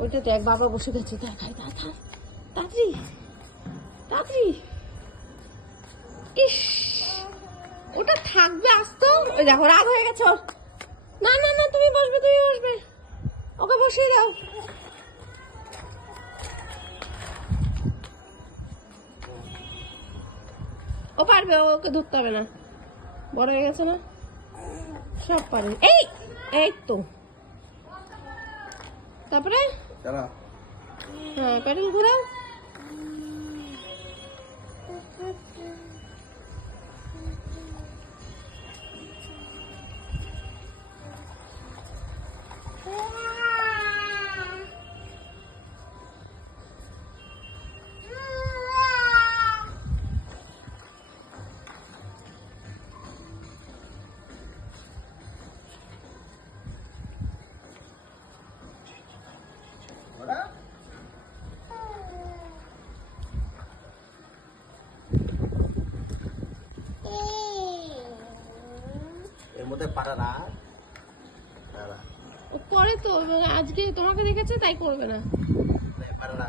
ওইটা দেখ বাবা বসে গেছে, দেখাই তাড়াতাড়ি তাড়াতাড়ি। ইস ওটা থাকবে আসতো। ওই দেখো রাগ হয়ে গেছে ওর। না না না তুমি বসবে ওকে বসিয়ে দাও। ও পারবে, ওকে ধরতে হবে না, বড় হয়ে গেছে না, সব পারে। এই এই তো তারপরে হ্যাঁ প্যাডেল ঘুরাও। এর মধ্যে পারে না, ও করে তো, আজকে তোমাকে দেখেছে তাই করবে না। পারে না।